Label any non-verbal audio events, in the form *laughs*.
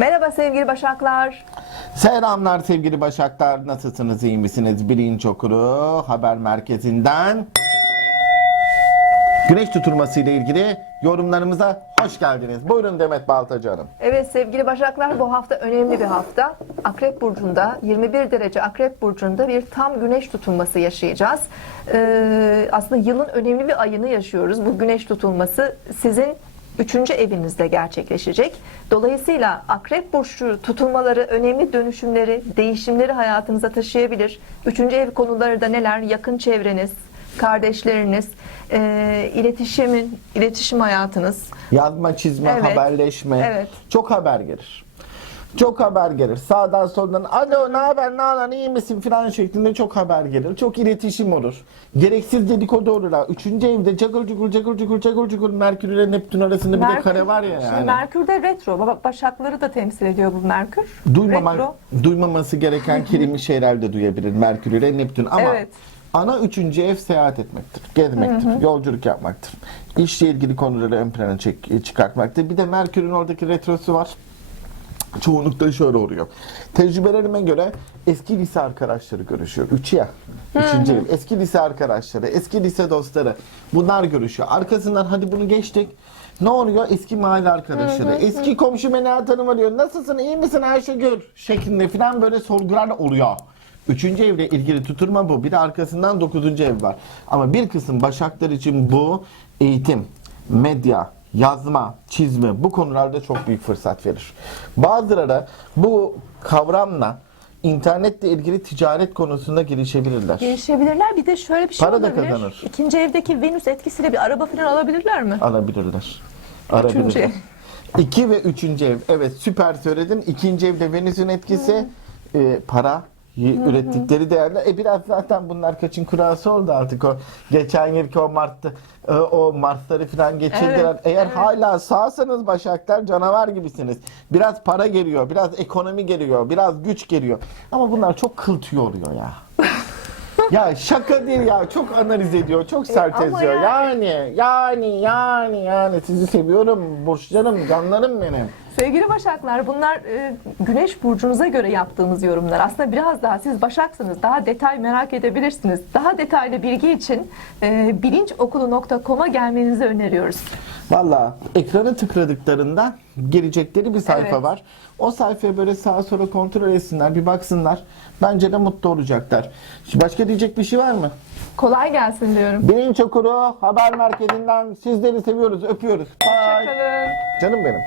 Merhaba sevgili Başaklar. Selamlar sevgili Başaklar. Nasılsınız? iyi misiniz? Bilinç Okuru Haber Merkezi'nden güneş tutulması ile ilgili yorumlarımıza hoş geldiniz. Buyurun Demet Baltacı Hanım. Evet sevgili Başaklar bu hafta önemli bir hafta. Akrep Burcu'nda 21 derece Akrep Burcu'nda bir tam güneş tutulması yaşayacağız. Ee, aslında yılın önemli bir ayını yaşıyoruz. Bu güneş tutulması sizin Üçüncü evinizde gerçekleşecek. Dolayısıyla Akrep Burcu tutulmaları önemli dönüşümleri, değişimleri hayatınıza taşıyabilir. Üçüncü ev konuları da neler? Yakın çevreniz, kardeşleriniz, e, iletişimin, iletişim hayatınız, Yazma, çizme, Evet. haberleşme. Evet. Çok haber gelir. Çok haber gelir. Sağdan soldan alo ne haber ne haber iyi misin filan şeklinde çok haber gelir. Çok iletişim olur. Gereksiz dedikodu olur ha. Üçüncü evde cagıl cugul cagıl cugul cagıl cugul Merkür ile Neptün arasında bir de Merkür- kare var ya Şimdi yani. Merkür de retro. Ba- Başakları da temsil ediyor bu Merkür. Duymama, Retro. duymaması gereken kelime *laughs* şeyler de duyabilir Merkür ile Neptün ama Evet. ana üçüncü ev seyahat etmektir, gezmektir, yolculuk yapmaktır. İşle ilgili konuları ön plana çek- çıkartmaktır. Bir de Merkür'ün oradaki retrosu var. Çoğunlukla şöyle oluyor. Tecrübelerime göre eski lise arkadaşları görüşüyor. Üç ya. Üçüncü ev. Eski lise arkadaşları, eski lise dostları. Bunlar görüşüyor. Arkasından hadi bunu geçtik. Ne oluyor? Eski mahalle arkadaşları. Eski komşu Melahat Hanım arıyor. Nasılsın? iyi misin Ayşegül? Şeklinde falan böyle sorgular oluyor. Üçüncü evle ilgili tutulma bu. Bir de arkasından dokuzuncu ev var. Ama bir kısım başaklar için bu eğitim, medya, yazma, çizme bu konularda çok büyük fırsat verir. Bazıları bu kavramla internetle ilgili ticaret konusunda gelişebilirler. Gelişebilirler. Bir de şöyle bir şey Para da olabilir. kazanır. İkinci evdeki Venüs etkisiyle bir araba falan alabilirler mi? Alabilirler. Üçüncü Alabilirler. ev. İki ve üçüncü ev. Evet süper söyledin. İkinci evde Venüs'ün etkisi e, para ürettikleri değerler. E biraz zaten bunlar kaçın kurası oldu artık o geçen yılki o Mart'ta e, o Marsları falan geçirdiler. Evet, Eğer evet. hala sağsanız Başaklar canavar gibisiniz. Biraz para geliyor, biraz ekonomi geliyor, biraz güç geliyor. Ama bunlar çok kıl tüy oluyor ya. *laughs* ya şaka değil ya. Çok analiz ediyor, çok sert E, eziyor. yani- Yani, yani, yani, yani sizi seviyorum burçlarım, canlarım benim. Sevgili Başaklar bunlar e, Güneş burcunuza göre yaptığımız yorumlar. Aslında biraz daha siz Başaksınız. Daha detay merak edebilirsiniz. Daha detaylı bilgi için e, bilinçokulu.com'a gelmenizi öneriyoruz. Valla ekranı tıkladıklarında girecekleri bir sayfa Evet. var. O sayfaya böyle sağa sola kontrol etsinler, bir baksınlar. Bence de mutlu olacaklar. Şimdi başka diyecek bir şey var mı? Kolay gelsin diyorum. Bilinç Okuru Haber Merkezi'nden sizleri seviyoruz, öpüyoruz. Hoşçakalın. Canım benim.